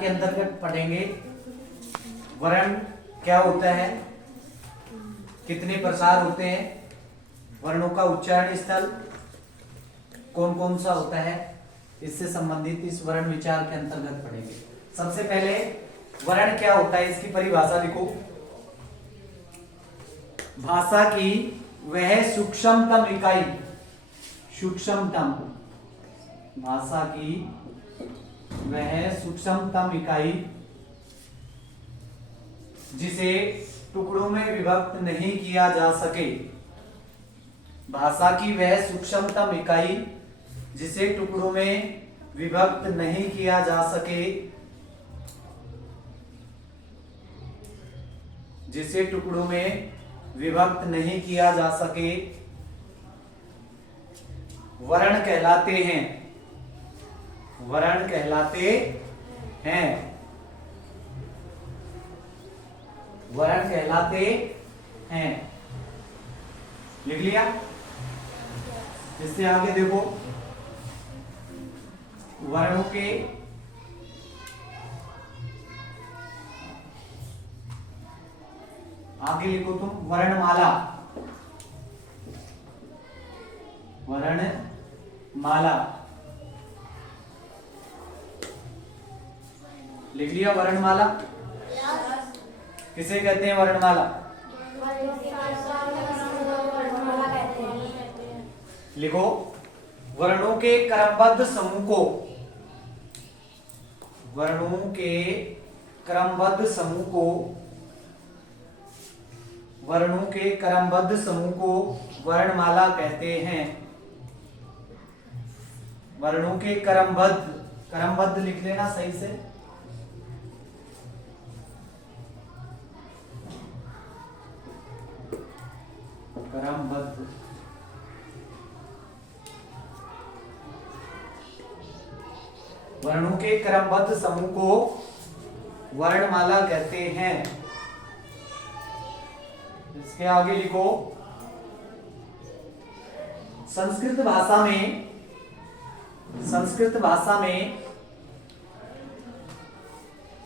के अंतर्गत पढ़ेंगे वर्ण क्या होता है, कितने प्रकार होते हैं, वर्णों का उच्चारण स्थल कौन कौन सा होता है, इससे संबंधित इस वर्ण विचार के अंतर्गत पढ़ेंगे। सबसे पहले वर्ण क्या होता है, इसकी परिभाषा लिखो। भाषा की वह सूक्ष्मतम इकाई, सूक्ष्मतम, भाषा की वह सूक्ष्मतम इकाई जिसे टुकड़ों में विभक्त नहीं किया जा सके। भाषा की वह सूक्ष्मतम इकाई जिसे टुकड़ों में विभक्त नहीं किया जा सके, जिसे टुकड़ों में विभक्त नहीं किया जा सके, वर्ण कहलाते हैं, वर्ण कहलाते हैं, वर्ण कहलाते हैं। लिख लिया? इससे आगे देखो, वर्णों के आगे लिखो तुम वर्णमाला, वर्णमाला लिख लिया? वर्णमाला किसे कहते हैं? वर्णमाला लिखो। वर्णों के क्रमबद्ध समूह को, वर्णों के क्रमबद्ध समूह को, वर्णों के क्रमबद्ध समूह को वर्णमाला कहते हैं। वर्णों के क्रमबद्ध, क्रमबद्ध लिख लेना सही से। क्रमबद्ध, वर्णों के क्रमबद्ध समूह को वर्णमाला कहते हैं। इसके आगे लिखो, संस्कृत भाषा में, संस्कृत भाषा में,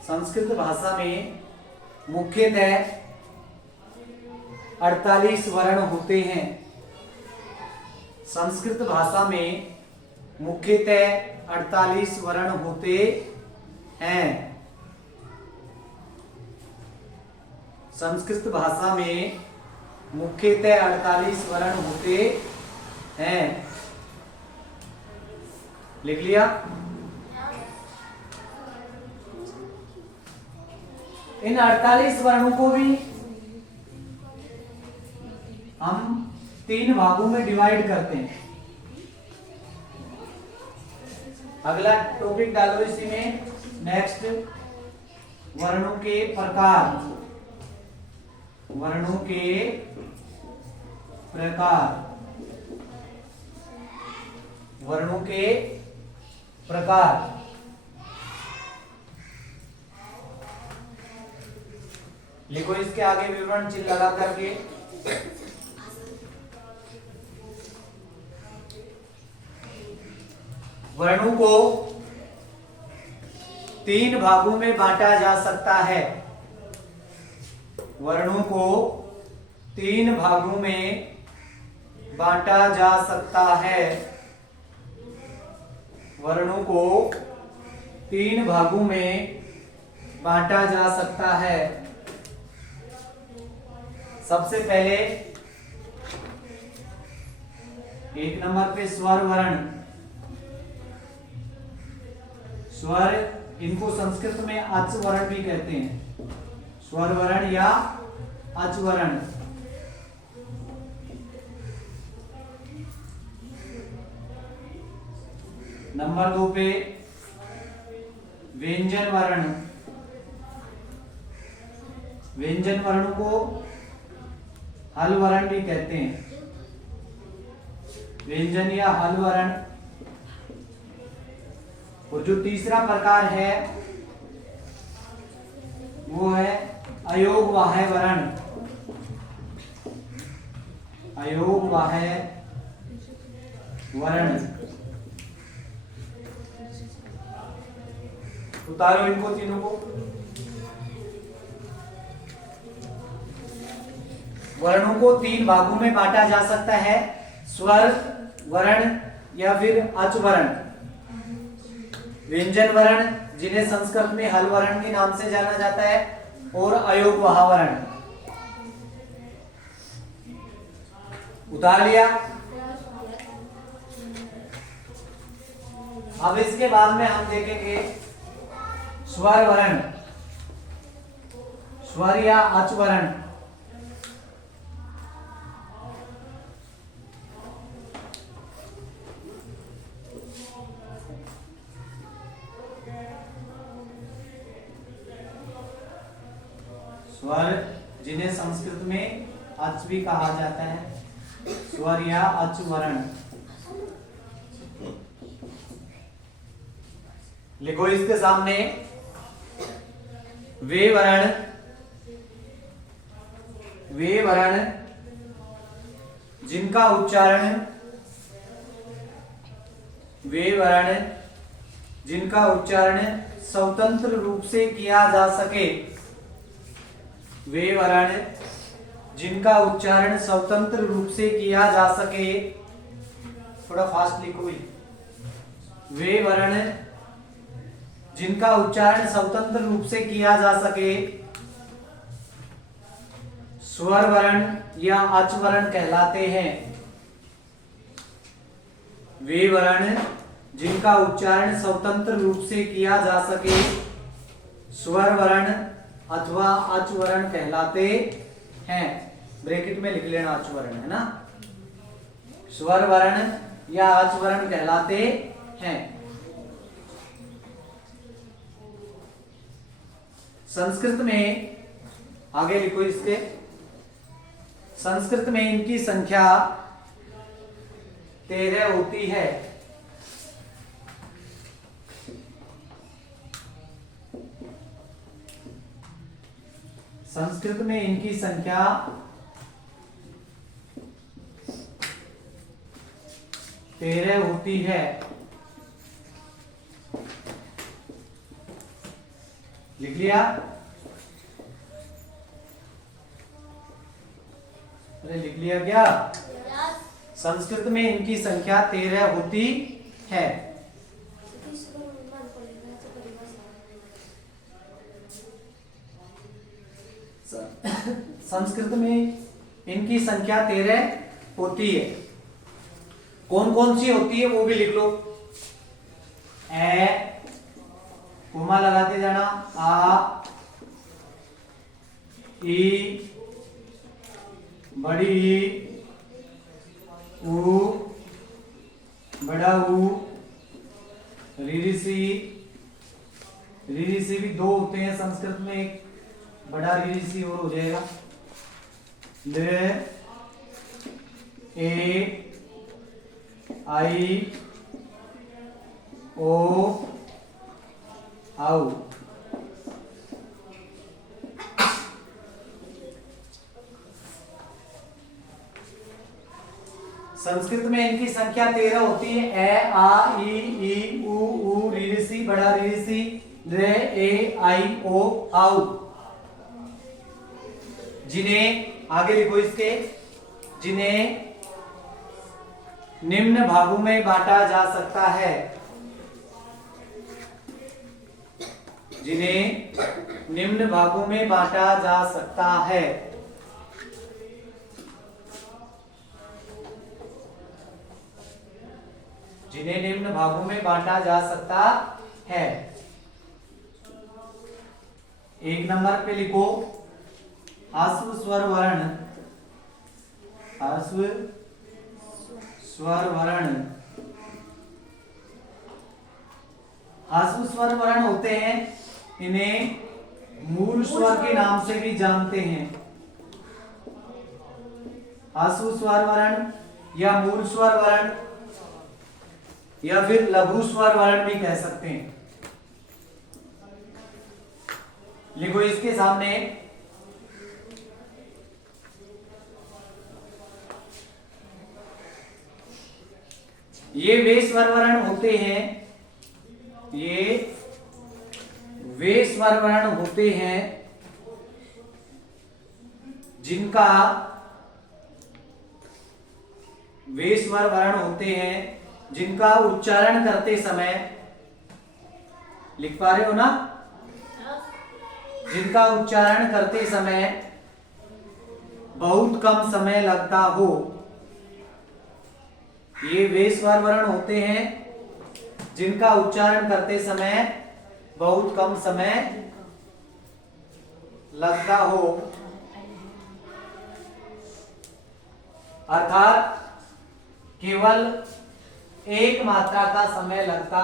संस्कृत भाषा में मुख्यतः 48 वर्ण होते हैं। संस्कृत भाषा में मुख्यतः 48 वर्ण होते हैं। संस्कृत भाषा में मुख्यतः 48 वर्ण होते हैं। लिख लिया? इन 48 वर्णों को भी हम 3 भागों में डिवाइड करते हैं। अगला टॉपिक डालो इसी में, नेक्स्ट, वर्णों के प्रकार, वर्णों के प्रकार, वर्णों के प्रकार। लिखो इसके आगे विवरण चिन्ह लगा करके। वर्णों को 3 भागों में बांटा जा सकता है। वर्णों को 3 भागों में बांटा जा सकता है। वर्णों को 3 भागों में बांटा जा सकता है। सबसे पहले 1 नंबर पे स्वर वर्ण। स्वर, इनको संस्कृत में अच वर्ण भी कहते हैं, स्वर वर्ण या अच वर्ण। नंबर 2 पे व्यंजन वर्ण। व्यंजन वर्ण को हल वर्ण भी कहते हैं, व्यंजन या हल वर्ण। और जो तीसरा प्रकार है वो है अयोगवाह्य वर्ण। अयोगवाह्य वर्ण। उतारो इनको तीनों को। वर्णों को 3 भागों में बांटा जा सकता है, स्वर वर्ण या फिर अच वर्ण। व्यंजन वर्ण जिन्हें संस्कृत में हल वर्ण के नाम से जाना जाता है, और अयोगवाह वर्ण। उतार लिया। अब इसके बाद में हम देखेंगे स्वर वर्ण, स्वर या अच वर्ण। स्वर जिन्हें संस्कृत में अच भी कहा जाता है, स्वर या अच वर्ण। लिखो इसके सामने, वे वर्ण जिनका उच्चारण स्वतंत्र रूप से किया जा सके। वे वर्ण जिनका उच्चारण स्वतंत्र रूप से किया जा सके। थोड़ा फास्ट लिखो भी। वे वर्ण जिनका उच्चारण स्वतंत्र रूप से किया जा सके स्वर वर्ण या अच वर्ण कहलाते हैं। वे वर्ण जिनका उच्चारण स्वतंत्र रूप से किया जा सके स्वर वर्ण अथवा अच वर्ण कहलाते हैं। ब्रैकेट में लिख लेना, अच वर्ण है ना। स्वर वर्ण या अच वर्ण कहलाते हैं। संस्कृत में आगे लिखो इसके, संस्कृत में इनकी संख्या 13 होती है। संस्कृत में इनकी संख्या 13 होती है। लिख लिया? अरे लिख लिया क्या? संस्कृत में इनकी संख्या 13 होती है। संस्कृत में इनकी संख्या 13 होती है। कौन कौन सी होती है वो भी लिख लो। ए कोमा लगाते जाना, आ, ई, बड़ी ई, ऊ, बड़ा ऊ, रीरिसी। रीरिसी भी 2 होते हैं संस्कृत में, एक बड़ा रीरिसी और हो जाएगा। ल, ए, आई, ओ, आउ। संस्कृत में इनकी संख्या 13 होती है। ए, आ, ई, ऊ, रीरिसी, बड़ा रीरिसी, रे, ए, आई, ओ, आउ। जिन्हें आगे लिखो इसके, जिन्हें निम्न भागों में बांटा जा सकता है। जिन्हें निम्न भागों में बांटा जा सकता है। जिन्हें निम्न भागों में बांटा जा सकता है। 1 नंबर पे लिखो ह्रस्व स्वर वर्ण। ह्रस्व स्वर वर्ण। ह्रस्व स्वर वर्ण होते हैं, इन्हें मूल स्वर के नाम से भी जानते हैं। ह्रस्व स्वर वर्ण या मूल स्वर वर्ण या फिर लघु स्वर वर्ण भी कह सकते हैं। लिखो इसके सामने, ये वे स्वर वर्ण होते हैं, ये वे स्वर वर्ण होते हैं जिनका वे स्वर वर्ण होते हैं जिनका उच्चारण करते समय, लिख पा रहे हो ना, जिनका उच्चारण करते समय बहुत कम समय लगता हो, ये वे स्वर वर्ण होते हैं जिनका उच्चारण करते समय बहुत कम समय लगता हो, अर्थात केवल एक मात्रा का समय लगता,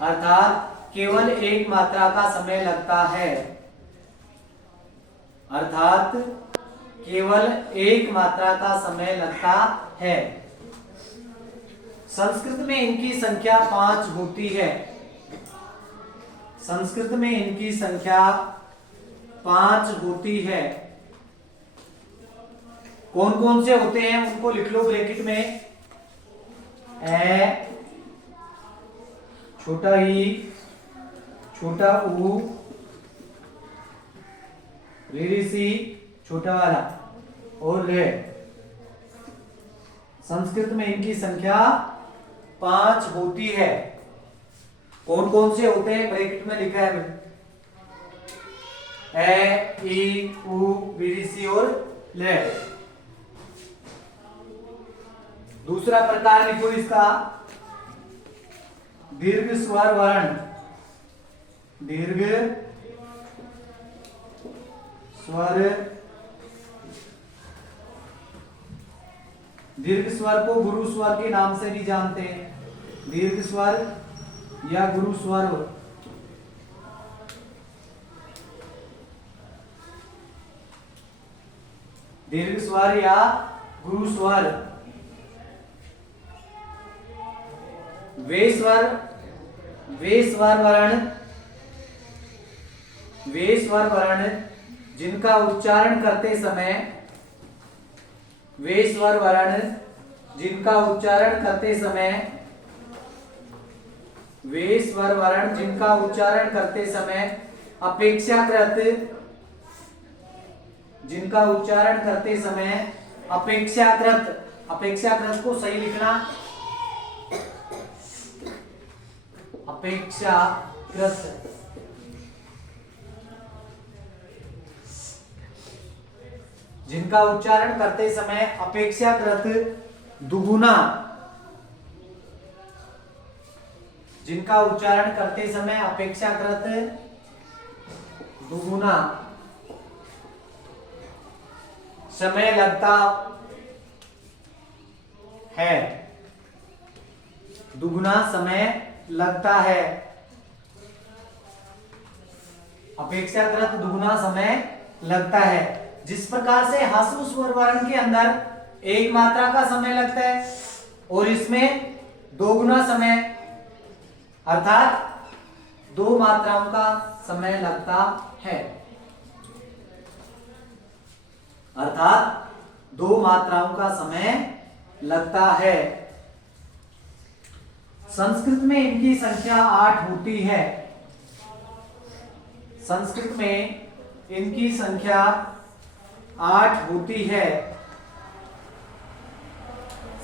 अर्थात केवल एक मात्रा का समय लगता है, अर्थात केवल एक मात्रा का समय लगता है। संस्कृत में इनकी संख्या 5 होती है। संस्कृत में इनकी संख्या 5 होती है। कौन कौन से होते हैं उनको लिख लो ब्रैकेट में। ए, छोटा ई, छोटा ऊ, ऋषि छोटा वाला और रे। संस्कृत में इनकी संख्या 5 होती है। कौन कौन से होते हैं ब्रैकेट में लिखा है ए, ई, उ, ऋषि और ले। दूसरा प्रकार लिखो इसका, दीर्घ स्वर वर्ण। दीर्घ स्वर, दीर्घ स्वर को गुरु स्वर के नाम से भी जानते हैं। दीर्घ स्वर या गुरु स्वर। दीर्घ स्वर या गुरु स्वर। वे स्वर वर्ण, वे स्वर वर्ण जिनका उच्चारण करते समय, वे स्वर वर्ण जिनका उच्चारण करते समय, वे स्वर वर्ण जिनका उच्चारण करते समय अपेक्षाकृत, जिनका उच्चारण करते समय अपेक्षाकृत, अपेक्षाकृत को सही लिखना, अपेक्षाकृत, जिनका उच्चारण करते समय अपेक्षाकृत दुगुना, जिनका उच्चारण करते समय अपेक्षाकृत दुगुना समय लगता है, दुगुना समय लगता है, अपेक्षाकृत दुगुना समय लगता है। जिस प्रकार से ह्रस्व स्वर वर्ण के अंदर एक मात्रा का समय लगता है और इसमें 2 गुना समय, अर्थात 2 मात्राओं का समय लगता है, अर्थात 2 मात्राओं का समय लगता है। संस्कृत में इनकी संख्या 8 होती है। संस्कृत में इनकी संख्या 8 होती है।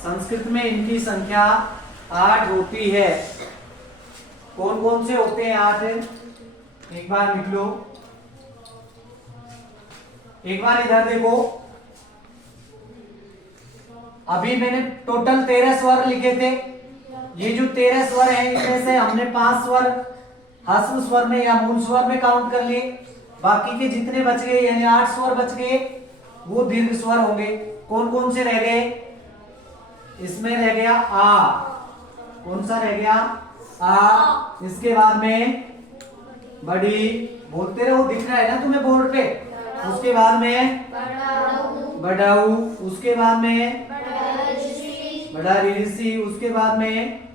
संस्कृत में इनकी संख्या 8 होती है। कौन कौन से होते हैं 8? एक बार लिख लो, एक बार इधर देखो। अभी मैंने टोटल 13 स्वर लिखे थे। ये जो 13 स्वर हैं इनमें से हमने 5 स्वर ह्रस्व स्वर में या मूल स्वर में काउंट कर लिए। बाकी के जितने बच गए यानी 8 स्वर बच गए वो दीर्घ स्वर होंगे। कौन कौन से रह गए? इसमें रह गया आ। कौन सा रह गया? आ। इसके बाद में बड़ी, बोलते रहो, दिख रहा है ना तुम्हें बोर्ड पे। उसके बाद में बड़ाऊ, उसके बाद में बड़ा ऋषि, उसके बाद में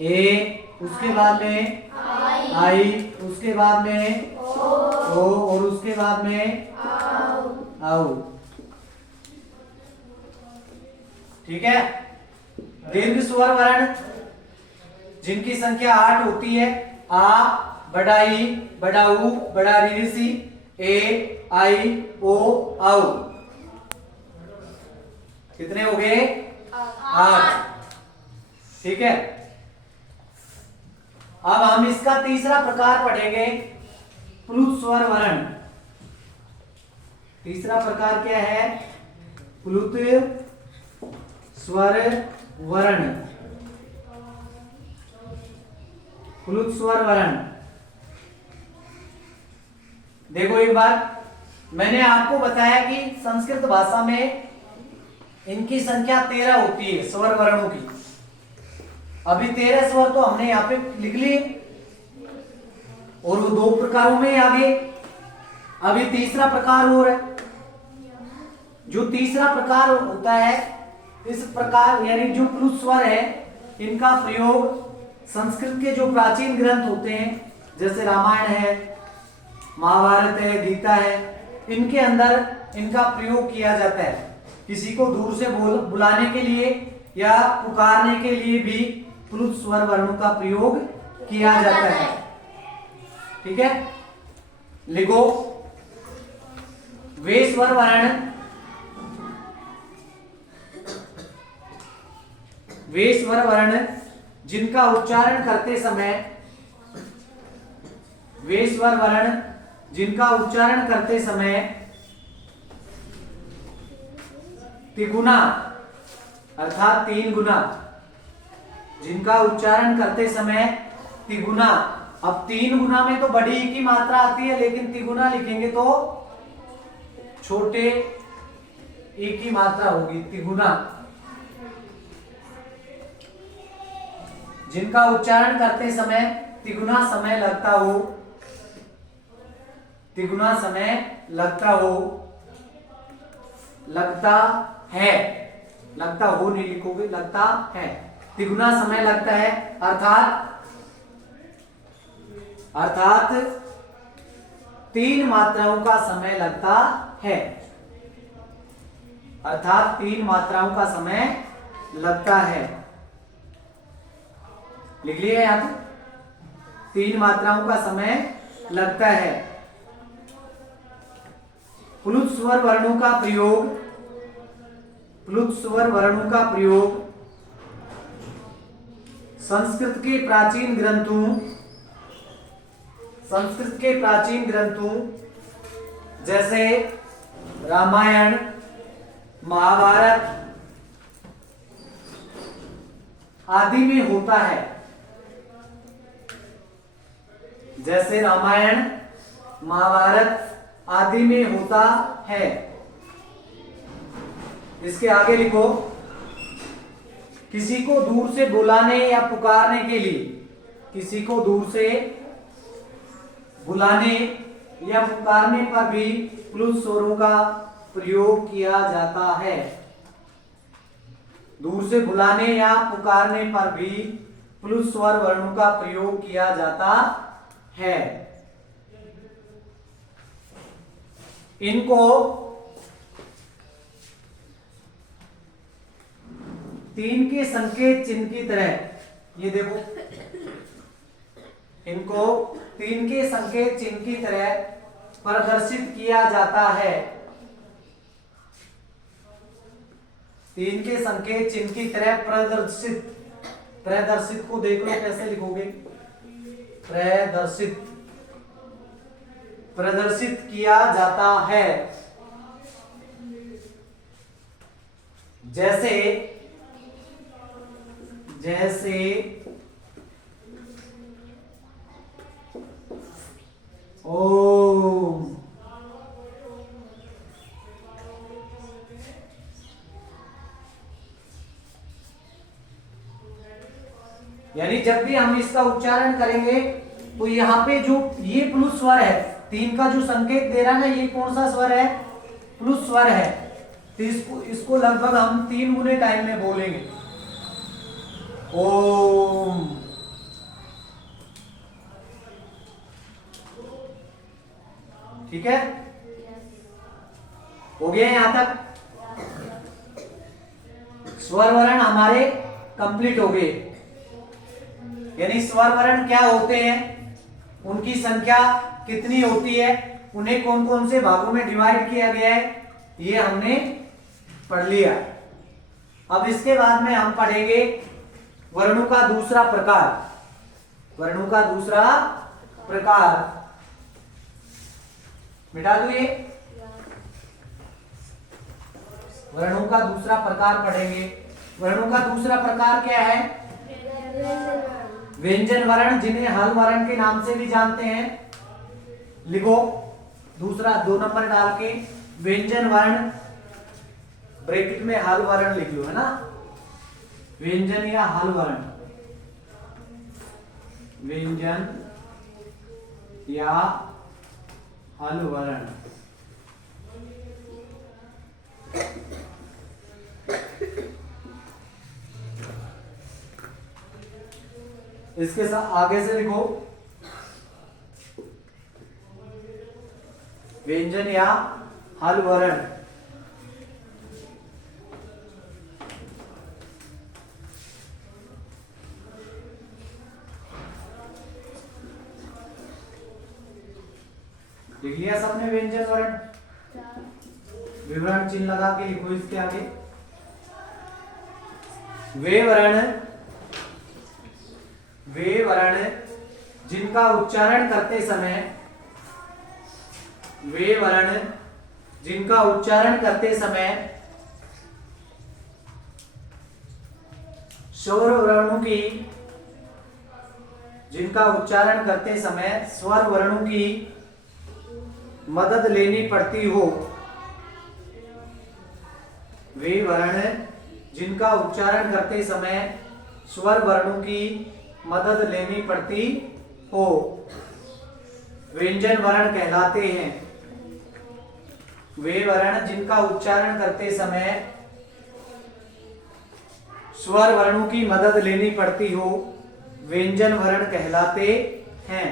ए, उसके बाद में आई, उसके बाद में ओ और उसके बाद में आओ। ठीक है। दीर्घ स्वर वर्ण जिनकी संख्या 8 होती है, आ, बड़ा ई, बड़ा ऊ, बड़ा ऋषि, ए, आई, ओ, औ। कितने हो गए? 8। ठीक है। अब हम इसका तीसरा प्रकार पढ़ेंगे, प्लुत स्वर वर्ण। तीसरा प्रकार क्या है? प्लुत स्वर वर्ण। प्लुत स्वर वर्ण। देखो एक बार, मैंने आपको बताया कि संस्कृत भाषा में इनकी संख्या 13 होती है, स्वर वर्णों की। अभी 13 स्वर तो हमने यहां पे लिख लिए और वो 2 प्रकारों में आ गए। अभी तीसरा प्रकार हो रहा है। जो तीसरा प्रकार होता है, इस प्रकार यानी जो प्लुत स्वर है, इनका प्रयोग संस्कृत के जो प्राचीन ग्रंथ होते हैं, जैसे रामायण है, महाभारत है, गीता है, इनके अंदर इनका प्रयोग किया जाता है। किसी को दूर से बुलाने के लिए या पुकारने के लिए भी प्लुत स्वर वर्णों का प्रयोग किया जाता है। ठीक है, लिखो। वे स्वर वर्ण, वे स्वर वर्ण जिनका उच्चारण करते समय, वे स्वर वर्ण जिनका उच्चारण करते समय तिगुना अर्थात 3 गुना, जिनका उच्चारण करते समय तिगुना। अब 3 गुना में तो बड़ी ई की मात्रा आती है, लेकिन तिगुना लिखेंगे तो छोटे ई की मात्रा होगी, तिगुना। जिनका उच्चारण करते समय तिगुना समय लगता हो, तिगुना समय लगता हो, लगता है, लगता हो नहीं लिखोगे, लगता है, तिगुना समय लगता है। अर्थात 3 मात्राओं का समय लगता है, अर्थात 3 मात्राओं का समय लगता है। लिख लिया यहां पर, 3 मात्राओं का समय लगता है। प्लुत स्वर वर्णों का प्रयोग, प्लुत स्वर वर्णों का प्रयोग संस्कृत के प्राचीन ग्रंथों, संस्कृत के प्राचीन ग्रंथों जैसे रामायण, महाभारत आदि में होता है। जैसे रामायण, महाभारत आदि में होता है। इसके आगे लिखो, किसी को दूर से बुलाने या पुकारने के लिए, किसी को दूर से बुलाने या पुकारने पर भी प्लुत स्वरों का प्रयोग किया जाता है। दूर से बुलाने या पुकारने पर भी प्लुत स्वर वर्णों का प्रयोग किया जाता है। इनको 3 के संकेत चिन्ह की तरह, ये देखो, इनको 3 के संकेत चिन्ह की तरह प्रदर्शित किया जाता है। 3 के संकेत चिन्ह की तरह प्रदर्शित, प्रदर्शित को देख लो कैसे लिखोगे, प्रदर्शित, प्रदर्शित किया जाता है। जैसे जैसे ओम, यानी जब भी हम इसका उच्चारण करेंगे तो यहाँ पे जो ये प्लुत स्वर है, 3 का जो संकेत दे रहा है ना, ये कौन सा स्वर है? प्लुत स्वर है। तो इसको लगभग हम 3 गुने टाइम में बोलेंगे। ओम, ठीक है, हो गया यहां तक। स्वर वर्ण हमारे कंप्लीट हो गए। यानी स्वर वर्ण क्या होते हैं, उनकी संख्या कितनी होती है, उन्हें कौन कौन से भागों में डिवाइड किया गया है, ये हमने पढ़ लिया। अब इसके बाद में हम पढ़ेंगे वर्णों का दूसरा प्रकार। वर्णों का दूसरा प्रकार, मिटा दो ये। वर्णों का दूसरा प्रकार पढ़ेंगे। वर्णों का दूसरा प्रकार क्या है? व्यंजन वर्ण, जिन्हें हल वर्ण के नाम से भी जानते हैं। लिखो दूसरा 2 नंबर डाल के व्यंजन वर्ण, ब्रैकेट में हल वर्ण लिख लो, है ना। व्यंजन या हल वर्ण, व्यंजन या हल वर्ण। इसके साथ आगे से लिखो व्यंजन या हल वर्ण। लिख लिया सबने व्यंजन वर्ण? विवरण चिन्ह लगा के लिखो इसके आगे। वे वर्ण जिनका उच्चारण करते समय, वे वर्ण जिनका उच्चारण करते समय स्वर वर्णों की, जिनका उच्चारण करते समय स्वर वर्णों की मदद लेनी पड़ती हो। वे वर्ण जिनका उच्चारण करते समय स्वर वर्णों की मदद लेनी पड़ती हो, व्यंजन वर्ण कहलाते हैं। वे वर्ण जिनका उच्चारण करते समय स्वर वर्णों की मदद लेनी पड़ती हो, व्यंजन वर्ण कहलाते हैं।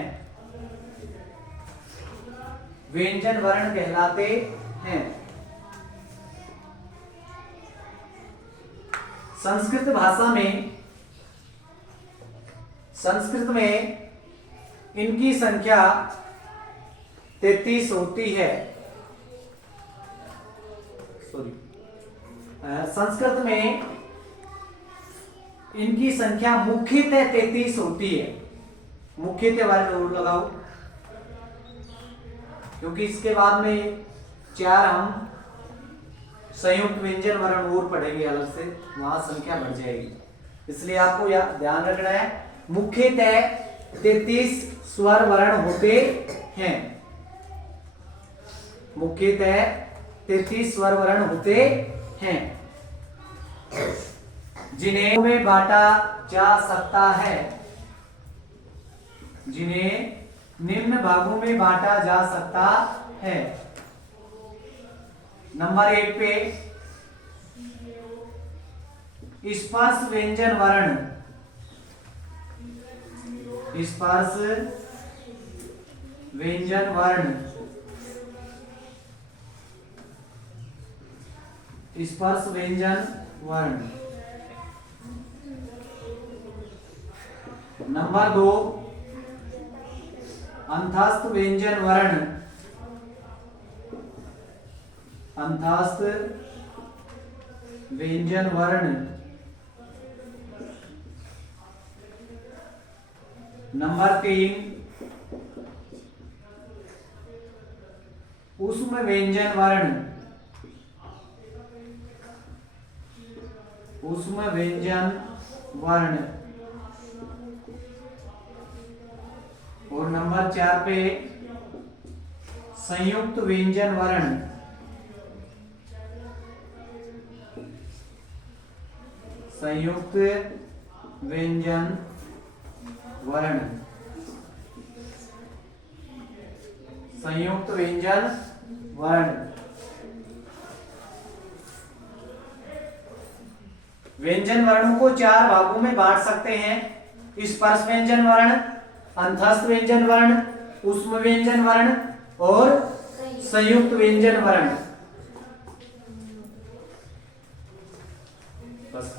व्यंजन वर्ण कहलाते हैं। संस्कृत भाषा में, संस्कृत में इनकी संख्या 33 होती है। सॉरी, संस्कृत में इनकी संख्या मुख्यतः 33 होती है। मुख्यतः वाले जरूर लगाओ, क्योंकि इसके बाद में 4 हम संयुक्त व्यंजन वर्ण और पढ़ेंगे अलग से, वहां संख्या बढ़ जाएगी। इसलिए आपको ध्यान रखना है, मुख्यतः 33 स्वर वर्ण होते हैं। मुख्यतः 33 स्वर वर्ण होते हैं, जिन्हें में बांटा जा सकता है, जिन्हें निम्न भागों में बांटा जा सकता है। नंबर 1 पे स्पर्श व्यंजन वर्ण, स्पर्श व्यंजन वर्ण, स्पर्श व्यंजन वर्ण। नंबर 2 अंतस्थ व्यंजन वर्ण, अंतस्थ व्यंजन वर्ण। नंबर 3 ऊष्म व्यंजन वर्ण, ऊष्म व्यंजन वर्ण। और नंबर 4 पे संयुक्त व्यंजन वर्ण, संयुक्त व्यंजन वर्ण, संयुक्त व्यंजन वर्ण। व्यंजन वर्णों को 4 भागों में बांट सकते हैं: स्पर्श व्यंजन वर्ण, अंतस्थ व्यंजन वर्ण, ऊष्म व्यंजन वर्ण और संयुक्त व्यंजन वर्ण। बस